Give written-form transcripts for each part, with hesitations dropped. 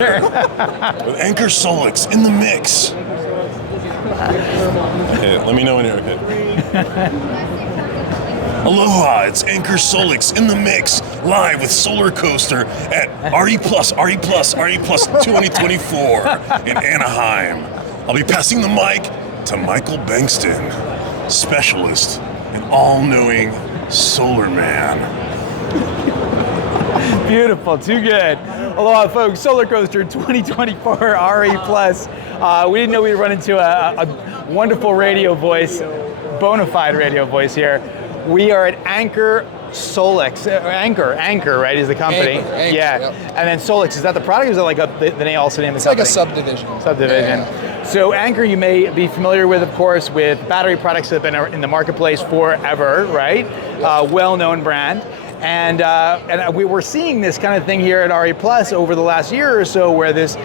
With Anker Solix in the mix. Okay, let me know when you're okay. Aloha, it's Anker Solix in the mix, live with Solar Coaster at RE Plus 2024 in Anaheim. I'll be passing the mic to Michael Bankston, specialist and all-knowing Solar Man. Beautiful, too good. Aloha, folks. Solar Coaster 2024 RE Plus. We didn't know we'd run into a wonderful radio voice, bona fide radio voice here. We are at Anker Solix. Anker, right, is the company. Anker, yeah. Yep. And then Solix, is that the product, or is that like the name, also name of the company? It's like a subdivision. Subdivision. Yeah. So Anker, you may be familiar with, of course, with battery products that have been in the marketplace forever, right? Yep. Well-known brand. And we were seeing this kind of thing here at RE Plus over the last year or so, where there's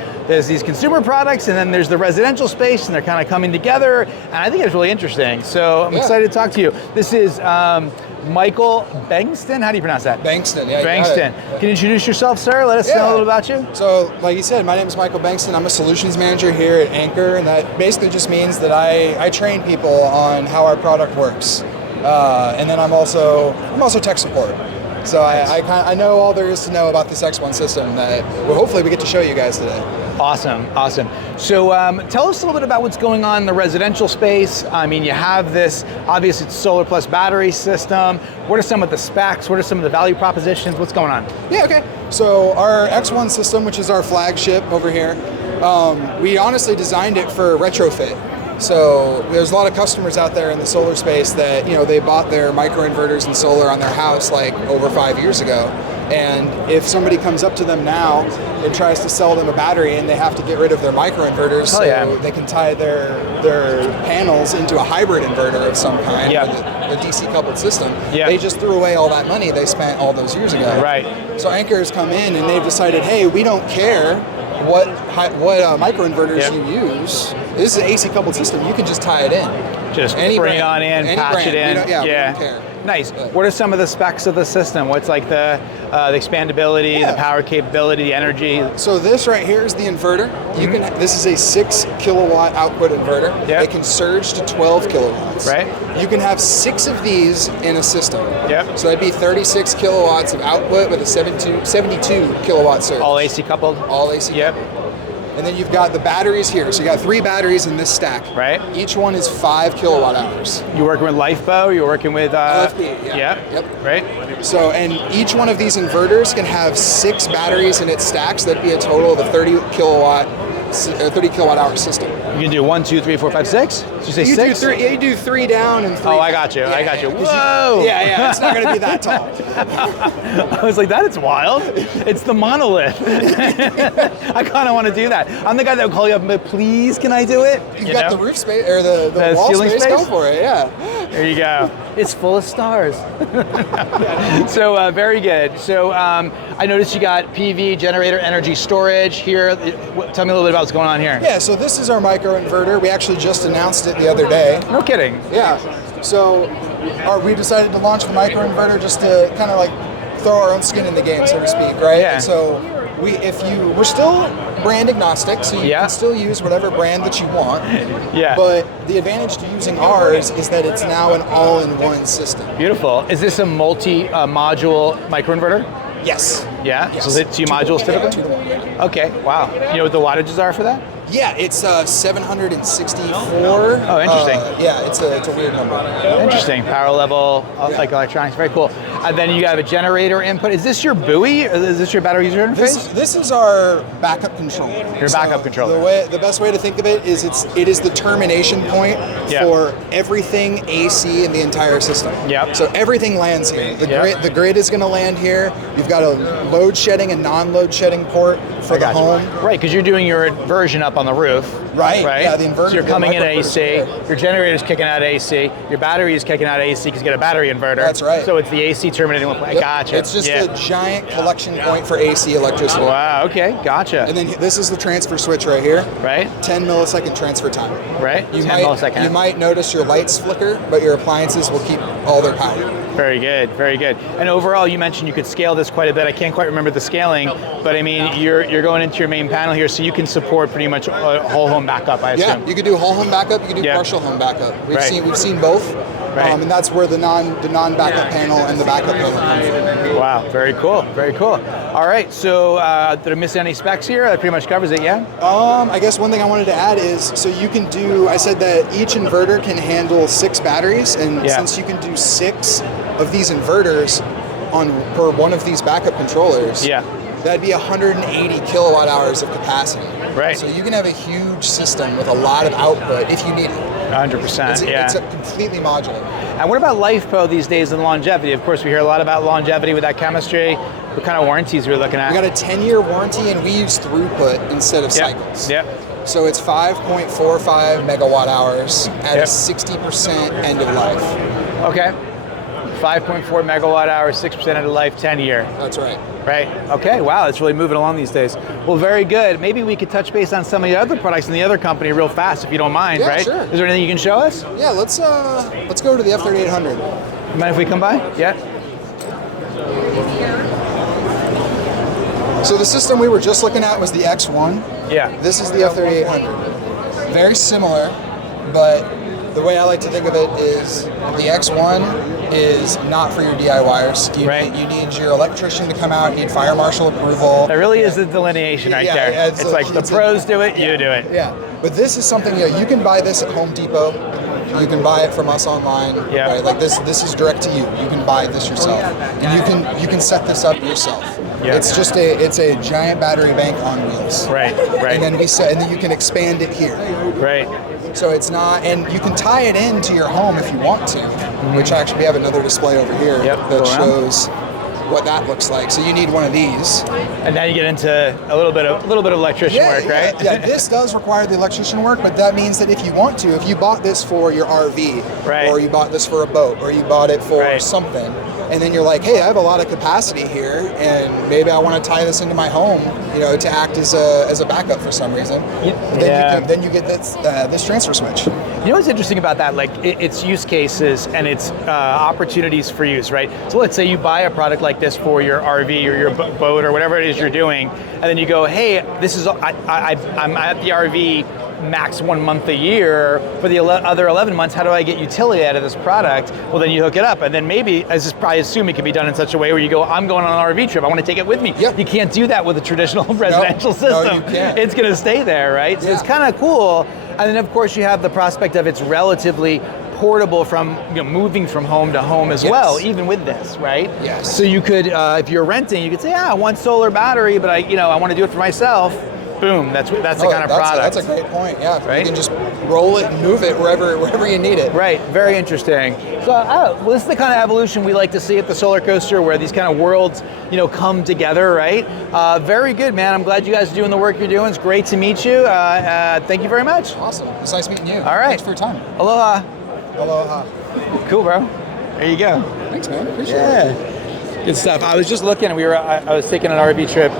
these consumer products, and then there's the residential space, and they're kind of coming together, and I think it's really interesting. So I'm excited to talk to you. This is Michael Bankston. How do you pronounce that? Bankston, yeah. Bankston. Can you introduce yourself, sir? Let us know a little about you. So, like you said, my name is Michael Bankston. I'm a solutions manager here at Anker, and that basically just means that I train people on how our product works. And then I'm also tech support. So I know all there is to know about this X1 system that hopefully we get to show you guys today. Awesome. So tell us a little bit about what's going on in the residential space. I mean, you have this, obviously it's solar plus battery system. What are some of the specs? What are some of the value propositions? What's going on? Yeah, okay. So our X1 system, which is our flagship over here, we honestly designed it for retrofit. So there's a lot of customers out there in the solar space that, they bought their microinverters and solar on their house like over 5 years ago. And if somebody comes up to them now and tries to sell them a battery and they have to get rid of their microinverters so they can tie their panels into a hybrid inverter of some kind with a DC coupled system, they just threw away all that money they spent all those years ago. Right. So Anker has come in and they've decided, hey, we don't care what microinverters you use. This is an AC coupled system. You can just tie it in. Just bring it on in, patch it in. We don't care. Nice. What are some of the specs of the system? What's like the expandability, the power capability, the energy? So this right here is the inverter. This is a 6 kilowatt output inverter. It can surge to 12 kilowatts. Right. You can have 6 of these in a system. Yep. So that'd be 36 kilowatts of output with a 72 kilowatt surge. All AC coupled? All AC coupled. And then you've got the batteries here. So you got 3 batteries in this stack. Right. Each one is 5 kilowatt hours. You're working with Lifeboat, you're working with... LFP, Yep. Right. So, and each one of these inverters can have 6 batteries in its stacks. That'd be a total of a 30 kilowatt hour system. You can do 1, 2, 3, 4, 5, 6? Did you say 6? You do 3 down and 3 Oh, I got you. Whoa! It's not going to be that tall. I was like, that is wild. It's the monolith. I kind of want to do that. I'm the guy that will call you up and be, please, can I do it? You've got the roof space, or the wall ceiling space, go for it, There you go. It's full of stars. So very good. So I noticed you got PV, generator, energy storage here. Tell me a little bit about what's going on here. Yeah, so this is our microinverter. We actually just announced it the other day. No kidding. Yeah. So we decided to launch the microinverter just to kind of like throw our own skin in the game, so to speak, right? Yeah. So we're still brand agnostic, so you can still use whatever brand that you want. Yeah. But the advantage to using ours is that it's now an all-in-one system. Beautiful. Is this a multi-module microinverter? Yes. Yeah? Yes. So is it 2 modules typically? 2 to 1, yeah. Okay, wow. You know what the wattages are for that? Yeah, it's 764. Oh, interesting. It's a weird number. Interesting. Power level, like electronics, very cool. And then you have a generator input. Is this your buoy? Or is this your battery user interface? This is our backup controller. Your backup controller. The best way to think of it is it is the termination point for everything AC in the entire system. Yep. So everything lands here. The grid is going to land here. You've got a load shedding and non-load shedding port for the home. Right, because you're doing your inversion up on the roof. Right. Yeah, the inverter. So you're coming in AC. Your generator's kicking out AC. Your battery is kicking out AC because you got a battery inverter. That's right. So it's the AC terminating one. Gotcha. It's just a giant collection point for AC electricity. Wow. Okay. Gotcha. And then this is the transfer switch right here. Right. 10 millisecond transfer time. Right. You might notice your lights flicker, but your appliances will keep all their power. Very good, very good. And overall, you mentioned you could scale this quite a bit. I can't quite remember the scaling, but I mean, you're going into your main panel here, so you can support pretty much a whole home backup, I assume. Yeah, you could do whole home backup, you could do partial home backup. We've seen both, and that's where the non-backup panel and the backup panel come from. Wow, very cool, very cool. All right, so did I miss any specs here? That pretty much covers it, yeah? I guess one thing I wanted to add is, so you can do, I said that each inverter can handle 6 batteries, and since you can do 6 of these inverters per one of these backup controllers, that'd be 180 kilowatt hours of capacity. Right. So you can have a huge system with a lot of output if you need it. 100%, It's completely modular. And what about LifePo these days and longevity? Of course, we hear a lot about longevity with that chemistry. What kind of warranties are we looking at? We got a 10-year warranty, and we use throughput instead of cycles. Yep. So it's 5.45 megawatt hours at a 60% end of life. Okay. 5.4 megawatt hours, 6% end of life, 10 year. That's right. Right. Okay. Wow, it's really moving along these days. Well, very good. Maybe we could touch base on some of the other products in the other company real fast, if you don't mind. Right? Sure. Is there anything you can show us? Yeah. Let's go to the F3800. You mind if we come by? Yeah. So the system we were just looking at was the X1. Yeah. This is the F3800. Very similar, but the way I like to think of it is the X1 is not for your DIYers. You need your electrician to come out, you need fire marshal approval. That really is the delineation right there. Yeah, it's like the pros do it, you do it. Yeah, but this is something, you can buy this at Home Depot. You can buy it from us online. Yeah. Right? Like this is direct to you. You can buy this yourself. And you can set this up yourself. Yeah. It's just a giant battery bank on wheels. Right. And then you can expand it here. Right. So it's not, and you can tie it into your home if you want to, which actually we have another display over here that shows what that looks like. So you need one of these. And now you get into a little bit of electrician work, right? Yeah, this does require the electrician work, but that means that if you want to, if you bought this for your RV, or you bought this for a boat, or you bought it for something, and then you're like, hey, I have a lot of capacity here, and maybe I want to tie this into my home, to act as a backup for some reason. Then you get this transfer switch. You know what's interesting about that? Like it's use cases and it's opportunities for use, right? So let's say you buy a product like this for your RV or your boat or whatever it is you're doing, and then you go, hey, this is I'm at the RV max 1 month a year. For the other 11 months, how do I get utility out of this product? Well, then you hook it up, and then maybe, I assume it can be done in such a way where you go, I'm going on an RV trip, I want to take it with me. Yep. You can't do that with a traditional residential system. No, you can't. It's going to stay there, right? So it's kind of cool. And then, of course, you have the prospect of it's relatively portable from moving from home to home as well, even with this, right? Yes. So you could, if you're renting, you could say, I want solar battery, but I want to do it for myself. Boom, that's the kind of product. That's a great point, yeah. Right? You can just roll it and move it wherever you need it. Right, very interesting. So well, this is the kind of evolution we like to see at the Solar Coaster, where these kind of worlds, come together, right? Very good, man. I'm glad you guys are doing the work you're doing. It's great to meet you. Thank you very much. Awesome. It's nice meeting you. All right. Thanks for your time. Aloha. Aloha. Cool, bro. There you go. Thanks, man. Appreciate it. Good stuff. I was just looking. I was taking an RV trip.